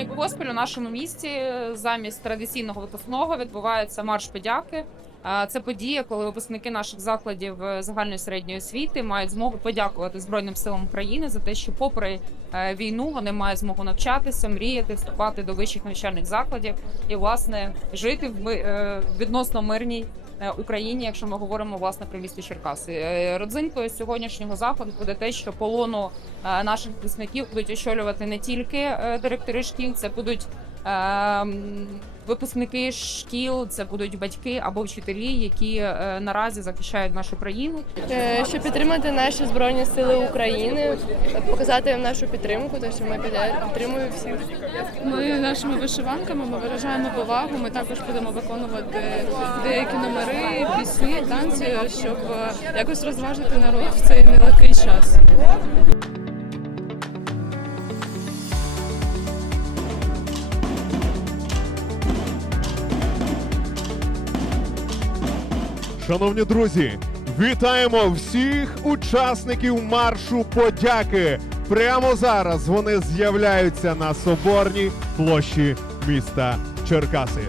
поспіль у нашому місті замість традиційного випускного відбувається марш подяки. Е, Це подія, коли випускники наших закладів е, загальної середньої освіти мають змогу подякувати Збройним силам України за те, що, попри е, війну, вони мають змогу навчатися, мріяти, вступати до вищих навчальних закладів і власне жити в е, відносно мирній е, Україні, якщо ми говоримо власне про місто Черкаси. Е, Родзинкою сьогоднішнього заходу буде те, що полону е, наших випускників будуть очолювати не тільки е, директори шкіл, це будуть е, випускники шкіл, це будуть батьки або вчителі, які е, наразі захищають нашу країну. Е, щоб підтримати наші збройні сили України, показати їм нашу підтримку, то що ми підтримуємо всіх. Ми нашими вишиванками ми виражаємо повагу. Ми також будемо виконувати деякі номери, пісні, танці, щоб якось розважити народ в цей нелегкий час. Шановні друзі, вітаємо всіх учасників маршу подяки. Прямо зараз вони з'являються на соборній площі міста Черкаси.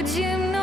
would you know?